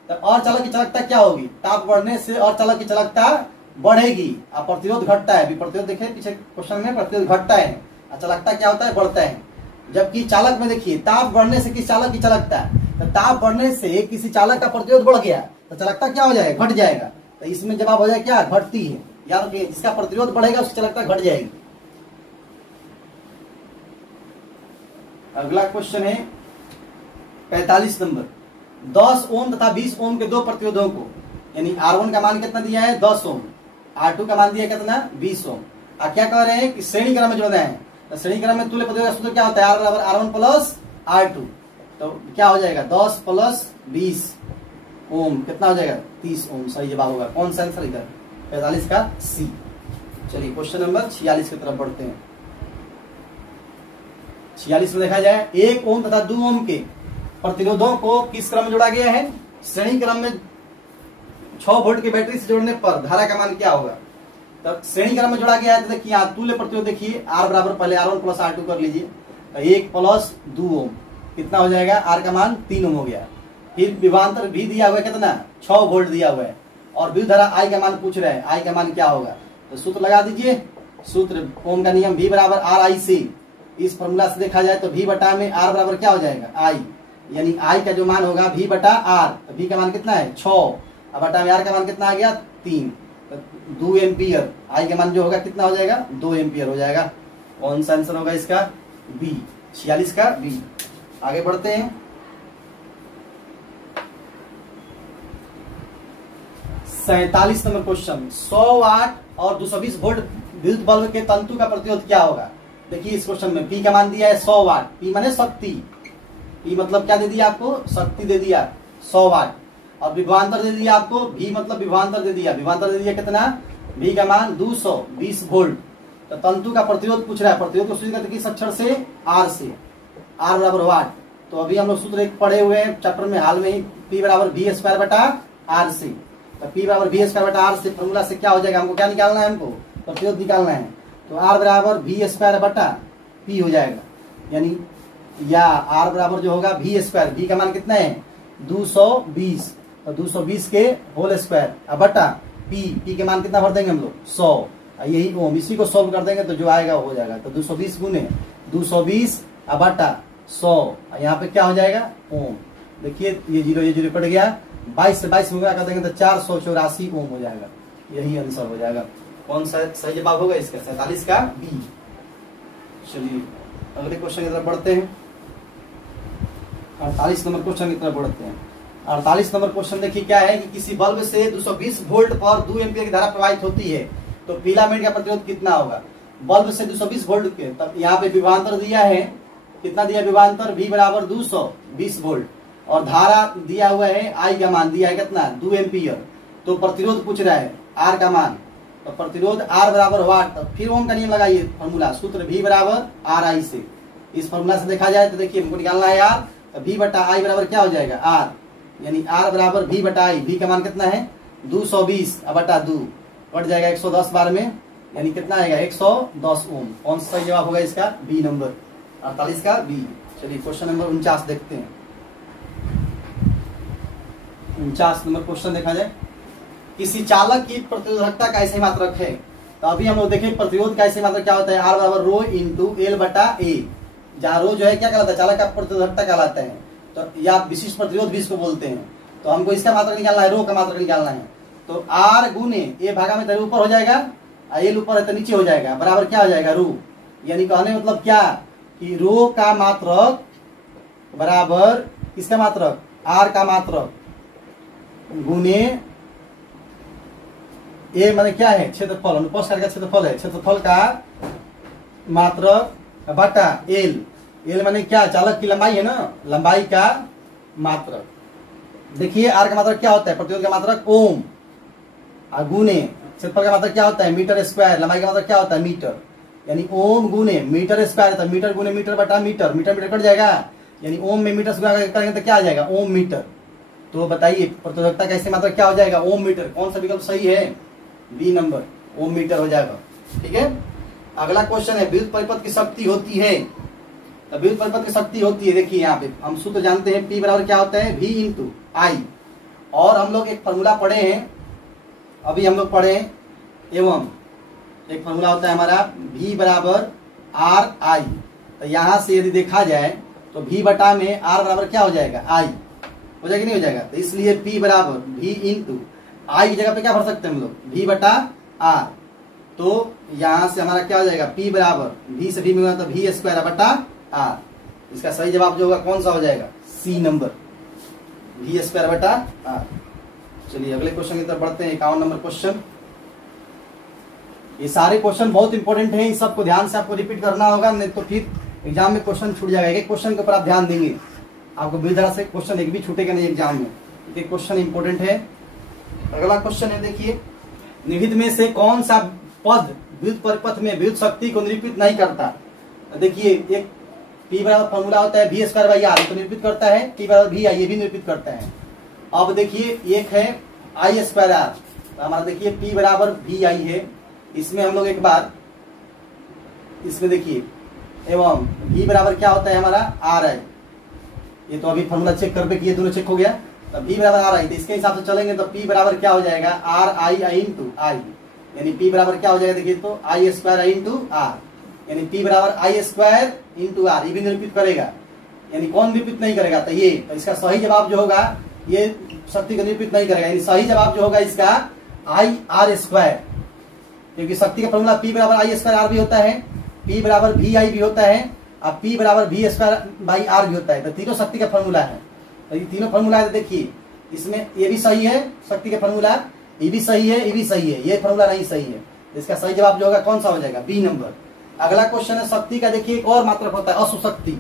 तो और चालक की चालकता क्या होगी, ताप बढ़ने से और चालक की चालकता बढ़ेगी और प्रतिरोध घटता है। अभी प्रतिरोध देखिए पीछे क्वेश्चन में, प्रतिरोध घटता है और चालकता क्या होता है, बढ़ता है। जबकि चालक में देखिए ताप बढ़ने से किसी चालक की चालकता, तो ताप बढ़ने से किसी चालक का प्रतिरोध बढ़ गया तो चालकता क्या हो जाएगा, घट जाएगा। तो इसमें जवाब हो जाएगा क्या, घटती है। याद रखिए जिसका प्रतिरोध बढ़ेगा उसकी चालकता घट जाएगी। अगला क्वेश्चन है 45 नंबर। 10 ओम तथा 20 ओम के दो प्रतिरोधों को, यानी R1 का मान कितना दिया है 10 ओम, R2 का मान दिया है कितना 20 ओम। आप क्या कह रहे हैं कि श्रेणी क्रम में जोड़ना है। तो श्रेणी क्रम में तुल्य प्रतिरोध का सूत्र क्या होता है, R बराबर R1 प्लस R2। तो क्या हो जाएगा 10 प्लस 20 ओम कितना हो जाएगा 30 ओम। सही जवाब होगा, कौन सा आंसर इधर 45 का सी। चलिए क्वेश्चन नंबर 46 की तरफ बढ़ते हैं। 46 में देखा जाए 1 ओम तथा 2 ओम के प्रतिरोधों को किस क्रम में जोड़ा गया है, श्रेणी क्रम में 6 वोल्ट की बैटरी से जोड़ने पर धारा का मान क्या होगा। तब श्रेणी क्रम में जोड़ा गया है तो देखिए यहाँ तुल्य प्रतिरोध देखिए, R बराबर पहले R1 प्लस R2 कर लीजिए, 1 प्लस 2 ओम कितना हो जाएगा, R का मान 3 ओम हो गया। फिर विभवांतर भी दिया हुआ है कितना 6 वोल्ट दिया हुआ है, और विद्युत धारा I का मान पूछ रहा है, I का मान क्या होगा। तो सूत्र लगा दीजिए, सूत्र ओम का नियम V बराबर RI से। इस फॉर्मूला से देखा जाए तो V बटा में R बराबर क्या हो जाएगा I, यानी I का जो मान होगा V बटा R, तो V का मान कितना है 6, अब बटा में R का मान कितना आ गया 3, तो 2 एम्पियर। I का मान जो होगा कितना हो जाएगा 2 एम्पियर हो जाएगा। कौन सा आंसर होगा इसका, बी, 46 का बी। आगे बढ़ते हैं 47 नंबर क्वेश्चन। 100 वाट और 220 वोल्ट विद्युत बल्ब के तंतु का प्रतिरोध क्या होगा। देखिए इस क्वेश्चन में P का मान दिया है 100 वाट, P माने शक्ति, P मतलब क्या दे दिया आपको, शक्ति दे दिया 100 वाट, और विभवांतर दे दिया आपको, V मतलब विभवांतर दे दिया, विभवांतर दे दिया कितना, V का मान 220 वोल्ट। तो तंतु का प्रतिरोध पूछ रहा है, प्रतिरोध को सूचित करते किस अक्षर से, R से, R बराबर वाट। तो अभी हम लोग सूत्र एक पढ़े हुए हैं चैप्टर में हाल में ही, P बराबर V स्क्वायर बटा R से। तो P बराबर V स्क्वायर बटा R से फॉर्मूला से क्या हो जाएगा, हमको क्या निकालना है, हमको प्रतिरोध निकालना है। तो R बराबर V स्क्वायर बटा P हो जाएगा, यानी या R बराबर जो होगा V स्क्वायर, V का मान कितना है 220, तो 220 के होल स्क्वायर अब बटा P के मान कितना भर देंगे हम लोग 100, यही ओम, इसी को सोल्व कर देंगे तो जो आएगा वो हो जाएगा। तो 220 गुने 220 अब बटा 100, यहाँ पे क्या हो जाएगा ओम। देखिए ये जीरो कट गया, 22 से 22 गुणा कर देंगे तो 484 ओम हो जाएगा, यही आंसर हो जाएगा। कौन सा सही जवाब होगा इसका, 47 का बी। चलिए अगले क्वेश्चन की तरफ बढ़ते हैं, 48 नंबर क्वेश्चन की तरफ बढ़ते हैं। 48 नंबर क्वेश्चन देखिए क्या है कि किसी बल्ब से 220 वोल्ट पर 2 एम्पियर की धारा प्रवाहित होती है, तो फिलामेंट का प्रतिरोध कितना होगा। बल्ब से 220 वोल्ट के, तब यहाँ पे विभवांतर दिया है, कितना दिया विभवांतर, V बराबर 220 वोल्ट, और धारा दिया हुआ है I का मान दिया है कितना 2 एम्पियर। तो प्रतिरोध पूछ रहा है R का मान, तो प्रतिरोध R बराबर वाट। तो फिर ओम का नियम लगाइए, फॉर्मूला सूत्र V बराबर RI से। इस फॉर्मूला से देखा जाए तो देखिए हमको निकालना है R, तो V बटा I बराबर क्या हो जाएगा R, यानी R बराबर V बटा I। V का मान कितना है 220 बटा 2, कट जाएगा 110 बार में, यानी कितना आएगा 110 ओम। कौन सा सही जवाब होगा इसका, बी नंबर, 48 का बी। चलिए क्वेश्चन नंबर 49 देखते हैं। 49 नंबर क्वेश्चन देखा जाए, किसी चालक की प्रतिरोधकता का ऐसे मात्रक है। तो अभी हम लोग देखें प्रतिरोध का ऐसे मात्रक क्या होता है, R बराबर रो इंटू एल बटा ए, जहाँ रो जो है क्या कहलाता है, चालक का प्रतिरोधकता कहलाता है, तो या विशिष्ट प्रतिरोध भी इसको बोलते हैं। तो हमको इसका मात्रक निकालना है, रो का मात्रक निकालना है। तो R गुने ए भागा में ऊपर हो जाएगा, एल ऊपर है तो नीचे हो जाएगा, बराबर क्या हो जाएगा रू। यानी कहने मतलब क्या कि रो का मात्रक बराबर किसका मात्रक, आर का मात्रक गुने ए माने क्या है क्षेत्रफल, अनुप्रस्थ कार्य का क्षेत्रफल है, क्षेत्रफल का मात्रक बटा एल। एल माने क्या, चालक की लंबाई है ना, लंबाई का मात्रक। देखिए आर का मात्रक क्या होता है, प्रतिरोध का मात्रक ओम, गुने क्षेत्रफल का मात्रक क्या होता है मीटर स्क्वायर, लंबाई का मात्रक क्या होता है मीटर। यानी ओम गुने मीटर स्क्वायर, तो मीटर गुने मीटर बटा मीटर, मीटर मीटर कट जाएगा, यानी ओम में मीटर से गुणा करेंगे तो क्या आ जाएगा ओम मीटर। तो बताइए प्रतिरोधकता का ऐसे मात्रक क्या हो जाएगा ओम मीटर। कौन सा विकल्प सही है, बी नंबर ओम मीटर हो जाएगा। ठीक है, अगला क्वेश्चन है विद्युत परिपथ की शक्ति होती है, तो विद्युत परिपथ की शक्ति होती है, देखिए यहाँ पे हम सूत्र जानते हैं, P बराबर क्या होता है V इंटू आई, और हम लोग एक फॉर्मूला पढ़े हैं, अभी हम लोग पढ़े एवं एक फॉर्मूला होता है हमारा V बराबर आर आई। तो यहाँ से यदि देखा जाए तो V बटा में R बराबर क्या हो जाएगा आई, हो जाएगा नहीं हो जाएगा, तो इसलिए P बराबर V इंटू आई की जगह पे क्या भर सकते हैं हम लोग V बटा R। तो यहाँ से हमारा क्या हो जाएगा P बराबर V से V में तो V स्क्वायर बटा R। इसका सही जवाब जो होगा कौन सा हो जाएगा सी नंबर, V स्क्वायर बटा R। चलिए अगले क्वेश्चन की तरफ बढ़ते हैं, 51 नंबर क्वेश्चन। ये सारे क्वेश्चन बहुत इंपॉर्टेंट हैं, इन सबको ध्यान से आपको रिपीट करना होगा, नहीं तो फिर एग्जाम में क्वेश्चन छूट जाएगा। एक क्वेश्चन के ऊपर आप ध्यान देंगे, आपको विद्युत धारा से क्वेश्चन एक भी छूटेगा नहीं एग्जाम में, एक क्वेश्चन इंपॉर्टेंट है। अगला क्वेश्चन है, देखिए निहित में से कौन सा पद विद्युत परिपथ में विद्युत शक्ति को निरूपित नहीं करता। देखिए एक P बराबर फॉर्मूला होता है V स्क्वायर बाई आर, तो निरूपित करता है, P बराबर V आई, ये भी निरूपित करता है। अब देखिए एक है आई स्क्वायर आर, तो हमारा देखिए P बराबर V आई है, इसमें हम लोग एक बार इसमें देखिए एवं V बराबर क्या होता है हमारा आर आई, ये तो अभी फॉर्मूला चेक कर पे किए, दोनों चेक हो गया, तो V बराबर आर आई, तो इसके हिसाब से चलेंगे तो P बराबर क्या हो जाएगा आर आई आई इंटू आई, यानी P बराबर क्या हो जाएगा देखिए तो आई स्क्वायर आई इंटू आर, यानी P बराबर आई स्क्वायर इंटू आर, ये भी निरूपित करेगा, यानी कौन निरूपित नहीं करेगा तो ये, तो इसका सही जवाब जो होगा ये शक्ति को निरूपित नहीं करेगा, यानी सही जवाब जो होगा इसका आई आर स्क्वायर, क्योंकि शक्ति का फॉर्मूला P बराबर आई स्क्वायर आर भी होता है, P बराबर V आई भी होता है, और P बराबर V स्क्वायर बाई आर भी होता है, तो तीनों शक्ति का फॉर्मूला है। तो ये तीनों फॉर्मूला है, देखिए इसमें ये भी सही है शक्ति का फॉर्मूला, ये भी सही है, ये भी सही है, ये फॉर्मूला नहीं सही है, इसका सही जवाब जो होगा कौन सा हो जाएगा बी नंबर। अगला क्वेश्चन है शक्ति का, देखिए एक और मात्रक होता है अशुशक्ति,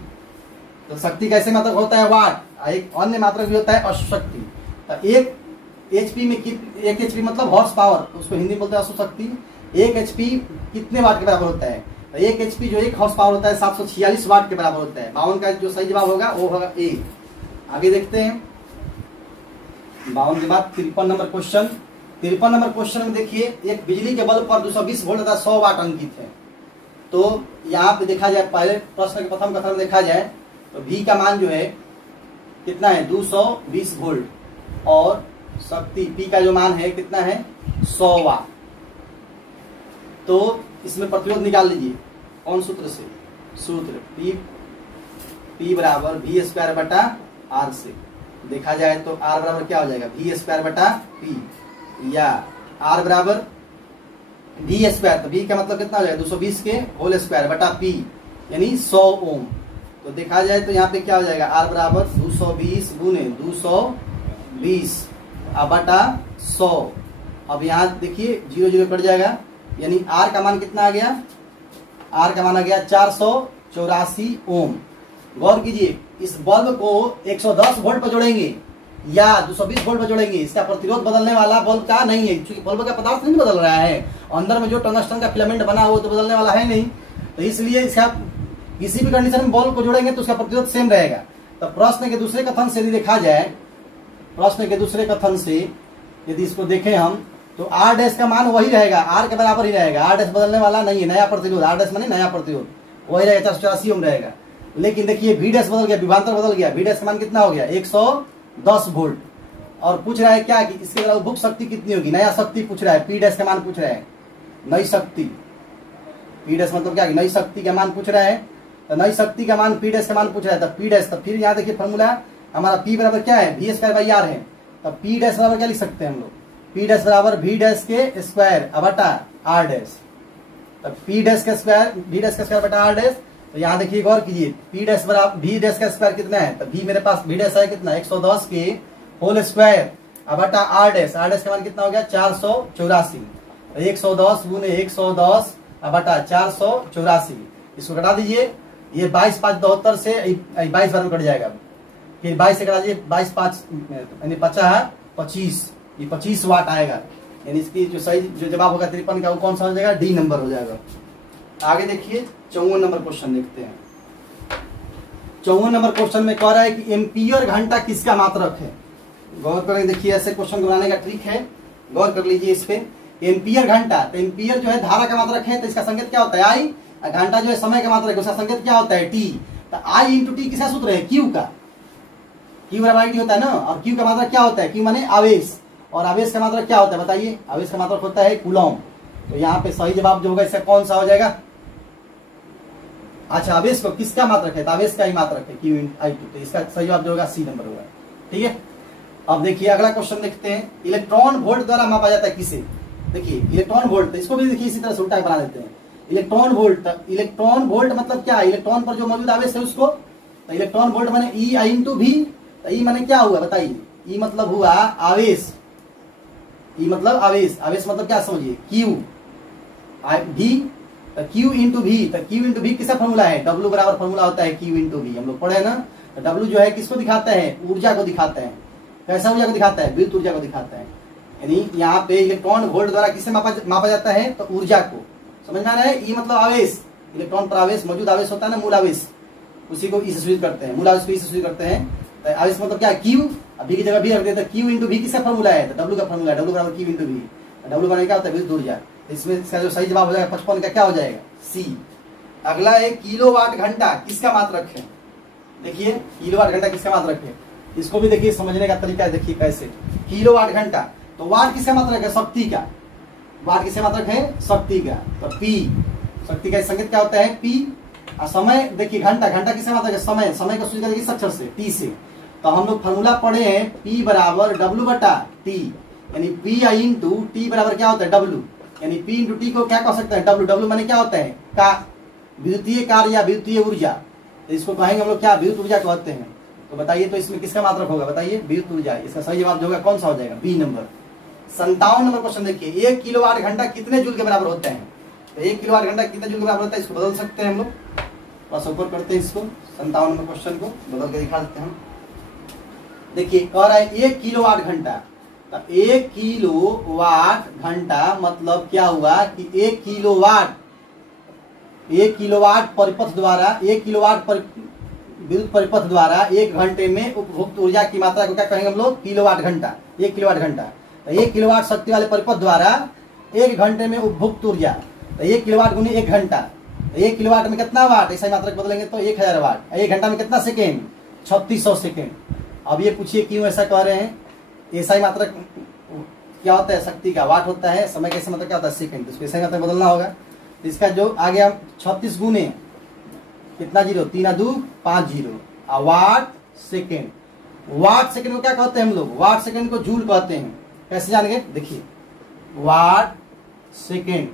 तो शक्ति कैसे मात्रक होता है वाट, एक अन्य मात्रक भी होता है अशुशक्ति। तो एक एचपी में एक एचपी मतलब हॉर्स पावर, उसको हिंदी में बोलते हैं अशुशक्ति। एक एचपी कितने वाट के बराबर होता है, तो एक एचपी जो एक हॉर्स पावर होता है 746 वाट के बराबर होता है। 52 का जो सही जवाब होगा वो होगा ए। आगे देखते हैं 52 के बाद 53 नंबर क्वेश्चन। 53 नंबर क्वेश्चन में देखिए एक बिजली के बल्ब पर 220 वोल्ट तथा 100 वाट अंकित है। तो यहाँ पे देखा जाए, पहले प्रश्न के प्रथम कथन में देखा जाए तो V का मान जो है कितना है 220 वोल्ट, और शक्ति P का जो मान है कितना है 100 वाट। तो इसमें प्रतिरोध निकाल लीजिए, कौन सूत्र से, सूत्र P बराबर V स्क्वायर बटा R से। देखा जाए तो R बराबर क्या हो जाएगा V स्क्वायर बटा P, या R बराबर V स्क्वायर, तो V का मतलब कितना हो जाएगा 220 के होल स्क्वायर बटा P, यानी 100 ओम। तो देखा जाए तो यहाँ पे क्या हो जाएगा R बराबर 220 गुने 220 बटा 100। अब यहाँ देखिए 0 0 कट जाएगा, यानी R का मान कितना आ गया, R का मान आ गया 484 ओम। गौर कीजिए, इस बल्ब को 110 वोल्ट पर जोड़ेंगे या 220 वोल्ट पर जोड़ेंगे, इसका प्रतिरोध बदलने वाला बल्ब का नहीं है, क्योंकि बल्ब का पदार्थ नहीं बदल रहा है, अंदर में जो टंगस्टन का फिलामेंट बना हो तो बदलने वाला है नहीं। तो इसलिए इसका किसी भी कंडीशन में बल्ब को जोड़ेंगे तो उसका प्रतिरोध सेम रहेगा। तो प्रश्न के दूसरे कथन से यदि देखा जाए, प्रश्न के दूसरे कथन से यदि इसको देखें हम, तो R डैश का मान वही रहेगा, R के बराबर ही रहेगा, R डैश बदलने वाला नहीं है, नया प्रतिरोध, R डैश माने नया प्रतिरोध वही रहेगा 484 ओम रहेगा। लेकिन देखिए V डैश बदल गया, विभवांतर बदल गया, V डैश का मान कितना हो गया 110 वोल्ट, और पूछ रहा है क्या कि इसके द्वारा उपभोग शक्ति कितनी होगी, नया शक्ति पूछ रहा है, P डैश का मान पूछ रहा है, नई शक्ति, P डैश मतलब क्या, नई शक्ति का मान पूछ रहा है, तो नई शक्ति का मान P डैश का मान पूछ रहा है, तो P डैश, तो फिर यहाँ देखिए फॉर्मूला हमारा P बराबर क्या है V स्क्वायर बाई R है, तो P डैश बराबर क्या लिख सकते हैं हम लोग, P डैश बराबर V डैश के स्क्वायर बटा आर डैश। तो पी डैश का स्क्वायर बी डैश का स्क्वायर बटा आर डैश। तो यहाँ देखिए गौर कीजिए, पी डैश बराबर भी डैश का स्क्वायर कितना है, तो भी मेरे पास भी डैश है कितना 110 के होल स्क्वायर अब बटा आर डैश का मान कितना हो गया 484। तो 110 गुने 110 अब बटा 484, इसको घटा दीजिए, ये 22 5 72 से 22 बार में कट जाएगा, फिर 22 से कटा दीजिए 22 5 यानी 25, ये 25 वाट आएगा। यानी इसकी जो सही जो जवाब होगा 53 का वो कौन सा हो जाएगा, डी नंबर हो जाएगा। आगे देखिए 54 नंबर क्वेश्चन देखते हैं। 54 नंबर क्वेश्चन में कह रहा है कि एम्पियर घंटा किसका मात्रक है। गौर करें, देखिए ऐसे क्वेश्चन बनाने का ट्रिक है, गौर कर लीजिए इस पे। एम्पियर घंटा, तो एम्पियर जो है धारा का मात्रक है, तो इसका संकेत क्या होता है आई, घंटा जो है समय का मात्रक है, उसका संकेत क्या होता है टी। तो आई इंटू टी किसका सूत्र है, क्यू का, क्यू बराबर टी होता है ना। और क्यू का मात्रक क्या होता है, क्यू माने आवेश, और आवेश का मात्रक क्या होता है बताइए, आवेश का मात्रक होता है कूलॉम। तो यहाँ पे सही जवाब जो होगा इसका कौन सा हो जाएगा, अच्छा आवेश को किसका मात्रक है, तो आवेश का ही मात्रक है क्यू आई टू, तो इसका सही जवाब जो होगा सी नंबर होगा। ठीक है, अब देखिए अगला क्वेश्चन देखते हैं। इलेक्ट्रॉन वोल्ट द्वारा मापा जाता है किसे, देखिए इलेक्ट्रॉन वोल्ट, तो इसको भी देखिए इसी तरह से उल्टा बना देते हैं। इलेक्ट्रॉन वोल्ट मतलब क्या, इलेक्ट्रॉन पर जो मौजूद आवेश है उसको, तो इलेक्ट्रॉन वोल्ट माने ई आई इंटू भी, तो ई माने क्या हुआ बताइए, ई मतलब हुआ आवेश, ई मतलब आवेश, आवेश मतलब क्या समझिए क्यू, भी क्यू इंटू भी, तो क्यू इंटू भी किसका फॉर्मूला है, डब्ल्यू बराबर फॉर्मूला होता है क्यू इंटू भी, हम लोग पढ़े ना। तो डब्ल्यू जो है किसको दिखाता है, ऊर्जा को दिखाता है, कैसा ऊर्जा को दिखाता है, विद्युत ऊर्जा को दिखाता है। यानी यहाँ पे इलेक्ट्रॉन वोल्ट द्वारा किसे मापा जाता है, तो ऊर्जा को, समझ में आ रहा है। ई मतलब आवेश, इलेक्ट्रॉन पर आवेश मौजूद आवेश होता है ना, मूल आवेश, उसी को ई से सूचित करते हैं, मूल आवेश को ई से सूचित करते हैं। तो आवेश मतलब क्या, क्यू, अभी की जगह भी रख देते हैं, क्यू इंटू भी किसका फॉर्मूला है, तो डब्ल्यू का फॉर्मूला है, डब्ल्यू बराबर क्यू इंटू भी। डब्ल्यू बराबर क्या होता है, विद्युत ऊर्जा। इसमें इसका जो सही जवाब हो जाएगा 55 का क्या हो जाएगा, सी। अगला है किलोवाट घंटा किसका मात्रक है, देखिए किलोवाट घंटा किसका मात्रक है, इसको भी देखिए समझने का तरीका है, देखिए कैसे। किलोवाट घंटा, तो वाट किसका मात्रक है, शक्ति का, वाट किसका मात्रक है, शक्ति का। तो पी, शक्ति का संकेत क्या होता है पी। और समय देखिए घंटा, घंटा किसका मात्रक है, समय, समय को सूचित करेंगे किस अक्षर से, टी से। तो हम लोग फॉर्मूला पढ़े हैं पी बराबर डब्ल्यू बटा टी, यानी पी आई इंटू टी बराबर क्या होता है डब्ल्यू, यानी पी इंटू टी को क्या कह सकते हैं, डब्ल्यू, डब्ल्यू माने क्या होता है का, विद्युतीय कार्य या विद्युतीय ऊर्जा, तो इसको कहेंगे हम लोग क्या, विद्युत ऊर्जा कहते हैं। तो बताइए तो इसमें किसका मात्रक होगा, बताइए विद्युत ऊर्जा। इसका सही जवाब जो होगा कौन सा हो जाएगा, बी नंबर। 57 नंबर क्वेश्चन देखिए, 1 किलोवाट घंटा कितने जूल के बराबर होता है, तो 1 किलोवाट घंटा कितने जूल के बराबर होता है, इसको बदल सकते हैं हम लोग, बस ऊपर करते हैं इसको, 57 नंबर क्वेश्चन को बदल के दिखा देते हैं। देखिए कह रहा है 1 किलोवाट घंटा, तो 1 किलोवाट घंटा मतलब क्या हुआ कि 1 किलोवाट परिपथ द्वारा, 1 किलोवाट विद्युत परिपथ द्वारा 1 घंटे में उपभोक्त ऊर्जा की मात्रा को क्या कहेंगे हम लोग, किलोवाट घंटा, 1 किलोवाट घंटा। तो 1 किलोवाट शक्ति वाले परिपथ द्वारा 1 घंटे में उपभोक्त ऊर्जा, तो 1 किलोवाट गुनी 1 घंटा, तो 1 किलोवाट में कितना वाट, ऐसा मात्रक बदलेंगे तो 1000 वाट। 1 घंटा में कितना सेकेंड, 3600 सेकेंड। अब ये पूछिए क्यों ऐसा कह रहे हैं, ऐसा ही मात्रक क्या होता है, शक्ति का वाट होता है, समय कैसे मतलब क्या होता है सेकेंड, तो इसको ऐसा ही मात्रक बदलना होगा। तो इसका जो आगे हम 36 गुने कितना zero, 3 2 5 zero, watt second. Watt second को क्या कहते हैं हम लोग, वाट सेकेंड को जूल कहते हैं। कैसे जानेंगे, देखिए वाट सेकेंड,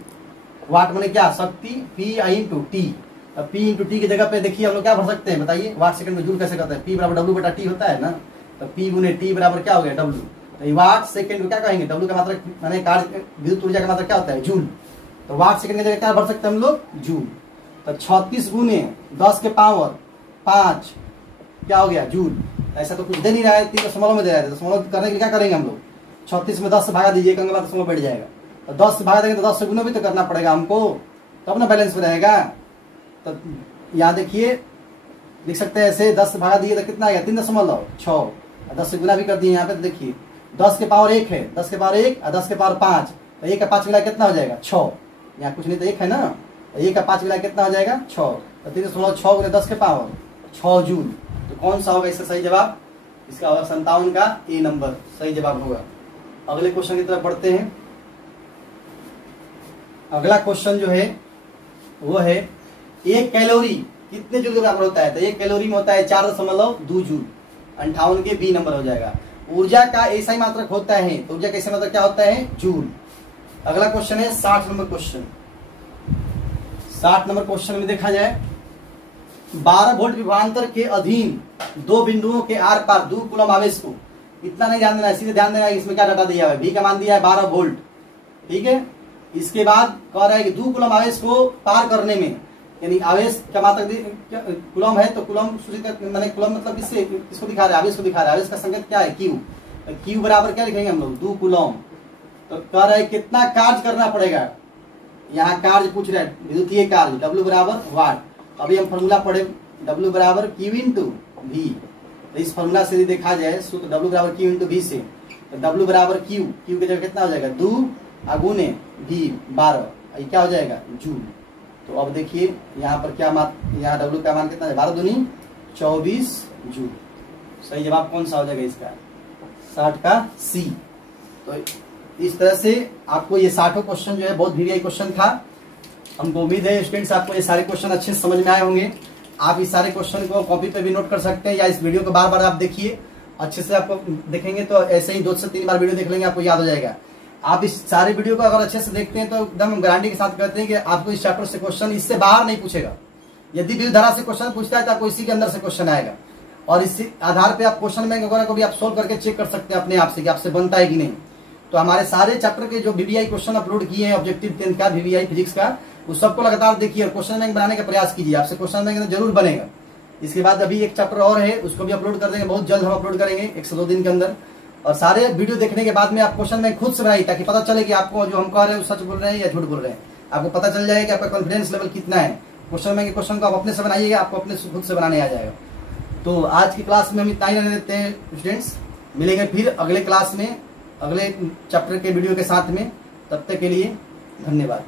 वाट माने क्या, शक्ति, पी आई इंटू टी। अब पी इंटू टी की जगह पे देखिए हम लोग क्या भर सकते हैं बताइए, वाट सेकेंड को जूल कैसे कहते हैं, पी बराबर डब्ल्यू बटा टी होता है ना, तो पी गुने टी बराबर क्या हो गया डब्ल्यू। तो वाट सेकेंड को क्या कहेंगे, डब्ल्यू का मात्रक माने कार्य विद्युत ऊर्जा का मात्रक क्या होता है जूल, तो वाट सेकेंड की जगह क्या भर सकते हैं हम लोग, जूल। तो 36 गुने 10 के पावर 5 क्या हो गया जूल। ऐसा तो कुछ दे नहीं रहा है, 3 दशमलव में दे रहा है, दशमलव करने के लिए क्या करेंगे हम लोग, 36 में 10 से भागा दीजिए, कंगे दशमलव बैठ जाएगा, तो 10 से भागा देंगे तो 10 से गुना भी तो करना पड़ेगा हमको, तब ना बैलेंस में रहेगा। तो यहाँ देखिए लिख सकते हैं ऐसे, 10 से भागा दिए तो कितना आएगा 3.6, 10 से गुना भी कर दिए यहाँ पे, तो देखिए 10 के पावर 1 है, 10 के पावर 1 और 10 के पावर 5, तो 1 का 5 मिला कितना हो जाएगा 6, यहाँ कुछ नहीं तो 1 है ना, 1 का 5 मिला कितना हो जाएगा 6, तो 3.6 गुने 10 के पावर 6 जूल। तो कौन सा होगा इसका सही जवाब, इसका होगा 57 का ए नंबर सही जवाब होगा। अगले क्वेश्चन की तरफ बढ़ते हैं। अगला क्वेश्चन जो है वो है 1 कैलोरी कितने जूल के बराबर होता है, तो 1 कैलोरी में होता है 4.2 जूल, 58 के बी नंबर हो जाएगा। ऊर्जा का ऐसा ही मात्रक होता है, तो ऊर्जा का ऐसा मात्रक क्या होता है जूल। अगला क्वेश्चन है 60 नंबर क्वेश्चन। 60 नंबर क्वेश्चन में देखा जाए 12 वोल्ट विभवांतर के अधीन दो बिंदुओं के आर पार 2 कूलम आवेश को, इतना नहीं ध्यान देना है, सीधे ध्यान देना है इसमें क्या डाटा दिया है। V का मान दिया है 12 वोल्ट, ठीक है। इसके बाद कह रहा है कि 2 कूलम आवेश को पार करने में, यानी आवेश का मात्रा कूलम है तो कूलम मैंने कूलम मतलब किसको दिखा रहा है, आवेश को दिखा रहा है। आवेश का संकेत क्या है, Q। Q बराबर क्या लिखेंगे हम लोग, 2 कूलम। तो कह रहा है कितना कार्य करना पड़ेगा, यहाँ कार्य पूछ रहा है, विद्युतीय कार्य, W बराबर वाट। अभी हम फॉर्मूला पढ़े, W बराबर Q इंटू V। तो इस फॉर्मूला से देखा जाए सूत्र W बराबर Q इंटू V से, तो W बराबर Q की जगह कितना हो जाएगा 2 गुने V 12, ये क्या हो जाएगा जूल। तो अब देखिए यहाँ पर क्या यहाँ W का मान कितना है, 12 दूनी 24 जूल। सही जवाब कौन सा हो जाएगा इसका, 60 का C। तो इस तरह से आपको ये 60 क्वेश्चन जो है बहुत वीवीआई क्वेश्चन था। हमको उम्मीद है स्टूडेंट्स आपको ये सारे क्वेश्चन अच्छे से समझ में आए होंगे। आप इस सारे क्वेश्चन को कॉपी पे भी नोट कर सकते हैं या इस वीडियो को बार बार आप देखिए, अच्छे से आपको देखेंगे तो ऐसे ही 2 से 3 बार वीडियो देख लेंगे, आपको याद हो जाएगा। आप इस सारे वीडियो को अगर अच्छे से देखते हैं तो एकदम गारंटी के साथ कहते हैं कि आपको इस चैप्टर से क्वेश्चन इससे बाहर नहीं पूछेगा। यदि विद्युत धारा से क्वेश्चन पूछता है तो आपको इसी के अंदर से क्वेश्चन आएगा, और इसी आधार पे आप क्वेश्चन बैंक वगैरह को भी आप सोल्व करके चेक कर सकते हैं अपने आप से कि आपसे बनता है कि नहीं। तो हमारे सारे चैप्टर के जो वीवीआई क्वेश्चन अपलोड किए हैं ऑब्जेक्टिव 10 का, वीवीआई फिजिक्स का, उस सबको लगातार देखिए और क्वेश्चन बैंक बनाने का प्रयास कीजिए, आपसे क्वेश्चन बैंक जरूर बनेगा। इसके बाद अभी एक चैप्टर और है, उसको भी अपलोड कर देंगे, बहुत जल्द हम अपलोड करेंगे 1 से 2 दिन के अंदर। और सारे वीडियो देखने के बाद में आप क्वेश्चन बैंक खुद से बनाइए, ताकि पता चले कि आपको जो हम कह रहे हैं सच बोल रहे हैं या झूठ बोल रहे हैं। आपको पता चल जाएगा कि आपका कॉन्फिडेंस लेवल कितना है। क्वेश्चन बैंक के क्वेश्चन को आप अपने से बनाइएगा, आपको अपने खुद से बनाने आ जाएगा। तो आज की क्लास में हम इतना ही रहने देते हैं स्टूडेंट्स, मिलेंगे फिर अगले क्लास में अगले चैप्टर के वीडियो के साथ में। तब तक के लिए धन्यवाद।